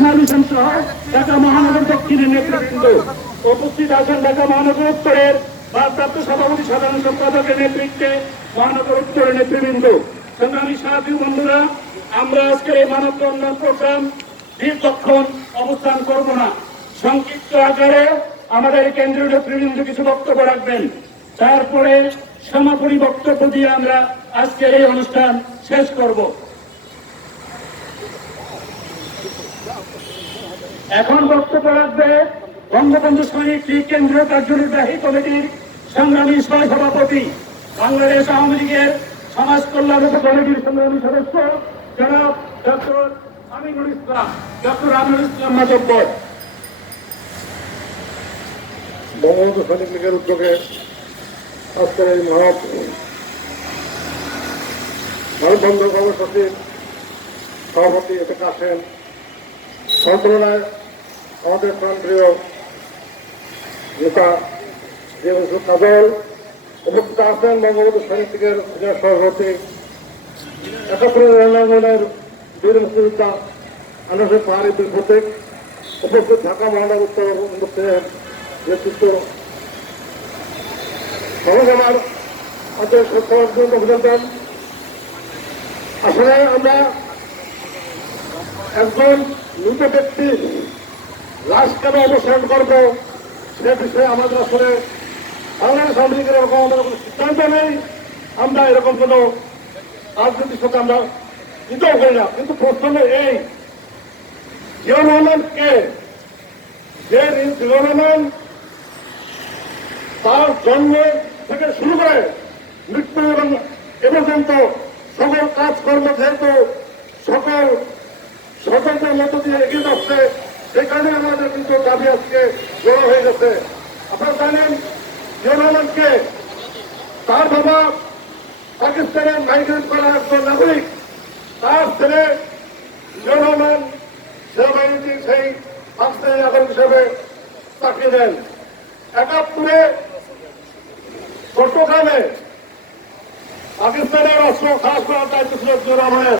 ইসলাম হোসেন সহ ঢাকা মহানগর দক্ষিণের নেতৃবৃন্দ, উপস্থিত আছেন ঢাকা মহানগর উত্তরের ভারপ্রাপ্ত সভাপতি সাধারণ সম্পাদকের নেতৃত্বে মহানগর উত্তরের নেতৃবৃন্দ, সংগ্রামী সাথী বন্ধুরা, আমরা আজকে এই মানববন্ধন প্রোগ্রাম দীর্ঘক্ষণ অবস্থান করব না। সংক্ষিপ্ত আকারে আমাদের কেন্দ্রীয় নেতৃবৃন্দ কিছু বক্তব্য রাখবেন, তারপরে সমাপনী বক্তব্য দিয়ে আমরা আজকের এই অনুষ্ঠান শেষ করব। এখন বক্তব্য রাখবে বঙ্গবন্ধু সৈনিক লীগ কেন্দ্রীয় কার্যনির্বাহী কমিটির সংগ্রামী সভাপতি, বাংলাদেশ আওয়ামী লীগের সমাজ কল্যাণ কমিটির সংগ্রামী সদস্য জনাব ডক্টর আমিনুল ইসলাম মাতব্বর। বঙ্গবন্ধু সৈনিক লীগের উদ্যোগে আজকের এই মানববন্ধন কর্মসূচির সভাপতি এতে আসেন সঞ্চালনায় আমাদের প্রাণপ্রিয় নেতা কাজল, উপস্থিত আছেন বঙ্গবন্ধু সৈনিক লীগের সিনিয়র সভাপতি ৭১ রণাঙ্গনের বীর মুক্তিযোদ্ধা আনোয়ার পাহাড়ি বীর প্রতীক, উপস্থিত ঢাকা মহানগর উত্তর নেতৃত্ব সমাজ আমাদের সত্য অভিনন্দন। আসলে আমরা একজন মৃত ব্যক্তি লাশ কেন অবসান করবো সে বিষয়ে আমাদের আসলে বাংলাদেশ আওয়ামী লীগের এরকম আমাদের কোনো সিদ্ধান্ত নেই। আমরা এরকম কোনো রাজনীতির সাথে আমরা দিতেও করি না। কিন্তু প্রশ্ন এই, জিয়াউর রহমান কে? যে জিয়াউর রহমান তার জন্ম থেকে শুরু করে মৃত্যু এবং এ পর্যন্ত সকল কাজকর্ম যেহেতু সকল স্বতন্ত্রের মধ্য দিয়ে এগিয়ে যাচ্ছে, সেখানে আমাদের কিন্তু দাবি আজকে জড়ো হয়ে গেছে। আপনারা জানেন জিয়াউর রহমানকে তার বাবা পাকিস্তানের মাইগ্রেট করা একজন নাগরিক, তার ছেলে জিয়াউর রহমান সেনাবাহিনীতে সেই পাকিস্তানি নাগরিক হিসেবে চাকরি দেন। ৭১ চট্টগ্রামে পাকিস্তানের অস্ত্র খাস করার দায়িত্ব ছিল জিয়াউর রহমানের।